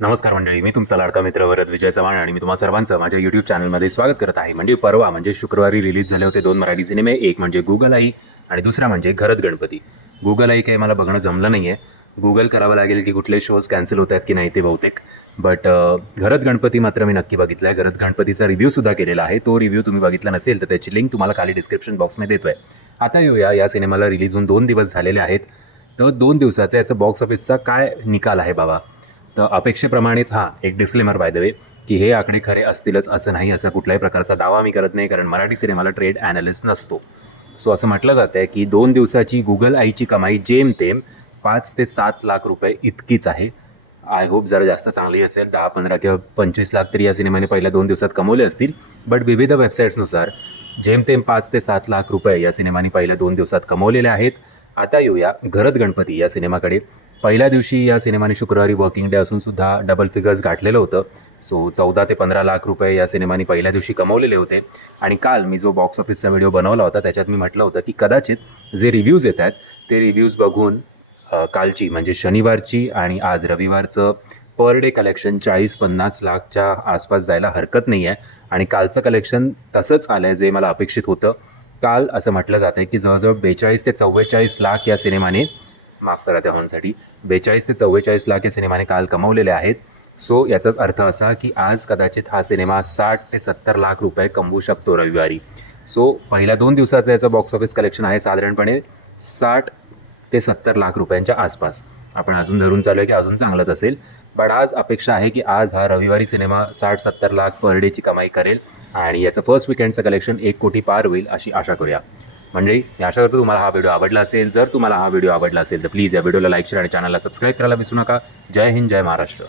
नमस्कार मंडळी मी तुमचा लाडका मित्र वरद विजय चव्हाण आणि मी तुम्हा सर्वांचं माझ्या यूट्यूब चॅनलमध्ये स्वागत करत आहे. म्हणजे परवा म्हणजे शुक्रवारी रिलीज झाले होते दोन मराठी सिनेमे एक म्हणजे गुगल आई आणि दुसरा म्हणजे घरत गणपती. गुगल आई काही मला बघणं जमलं नाही आहे गुगल करावं लागेल की कुठले शोज कॅन्सल होत आहेत की नाही ते बहुतेक. बट घरत गणपती मात्र मी नक्की बघितला आहे घरत गणपतीचा रिव्ह्यूसुद्धा केलेला आहे. तो रिव्ह्यू तुम्ही बघितला नसेल तर त्याची लिंक तुम्हाला खाली डिस्क्रिप्शन बॉक्समध्ये देतो आहे आता येऊया या सिनेमाला रिलीज होऊन दोन दिवस झालेले आहेत. तर दोन दिवसाचा याचा बॉक्स ऑफिसचा काय निकाल आहे बाबा? तर अपेक्षेप्रमाणेच हां एक डिस्क्लेमर बाय द वे की हे आकडे खरे असतीलच असं नाही असा कुठल्याही प्रकारचा दावा मी करत नाही कारण मराठी सिनेमाला ट्रेड ॲनालिस्ट नसतो. सो असं म्हटलं जातं आहे की दोन दिवसाची गुगल आईची कमाई जेमतेम पाच ते सात लाख रुपये इतकीच आहे. आय होप जरा जास्त चांगली असेल दहा पंधरा किंवा पंचवीस लाख तरी या सिनेमाने पहिल्या दोन दिवसात कमवले असतील. बट विविध वेबसाईट्सनुसार जेमतेम पाच ते सात लाख रुपये या सिनेमाने पहिल्या दोन दिवसात कमवलेले आहेत. आता येऊया घरत गणपती या सिनेमाकडे. पहिल्या दिवशी या सिनेमाने शुक्रवारी वर्किंग डे असून सुद्धा डबल फिगर्स गाठलेलं होतं. सो चौदा ते पंधरा लाख रुपये या सिनेमाने पहिल्या दिवशी कमवलेले होते. आणि काल मी जो बॉक्स ऑफिसचा व्हिडिओ बनवला होता त्याच्यात मी म्हटलं होतं की कदाचित जे रिव्ह्यूज येत आहेत ते रिव्ह्यूज बघून कालची म्हणजे शनिवारची आणि आज रविवारचं पर डे कलेक्शन चाळीस पन्नास लाखच्या आसपास जायला हरकत नाही आहे आणि कालचं कलेक्शन तसंच आलं आहे जे मला अपेक्षित होतं. काल असं म्हटलं जातं आहे की जवळजवळ बेचाळीस ते चव्वेचाळीस लाख या सिनेमाने माफ करा त्या होऊनसाठी बेचाळीस ते चव्वेचाळीस लाख या सिनेमाने काल कमवलेले आहेत. सो याचाच अर्थ असा की आज कदाचित हा सिनेमा साठ ते सत्तर लाख रुपये कमवू शकतो रविवारी. सो पहिल्या दोन दिवसाचं याचं बॉक्स ऑफिस कलेक्शन आहे साधारणपणे साठ ते सत्तर लाख रुपयांच्या आसपास. आपण अजून धरून चालू आहे की अजून चांगलंच असेल. बट आज अपेक्षा आहे की आज हा रविवारी सिनेमा साठ सत्तर लाख पर डेची कमाई करेल. आणि याचं फर्स्ट विकेंडचं कलेक्शन एक कोटी पार होईल अशी आशा करूया. म्हणजे आशा करतो तुम्हाला हा व्हिडिओ आवडला असेल जर तुम्हाला हा व्हिडिओ आवडला असेल तर प्लीज या व्हिडिओला लाईक शेअर आणि चॅनलला सबस्क्राईब करायला विसरू नका. जय हिंद जय महाराष्ट्र.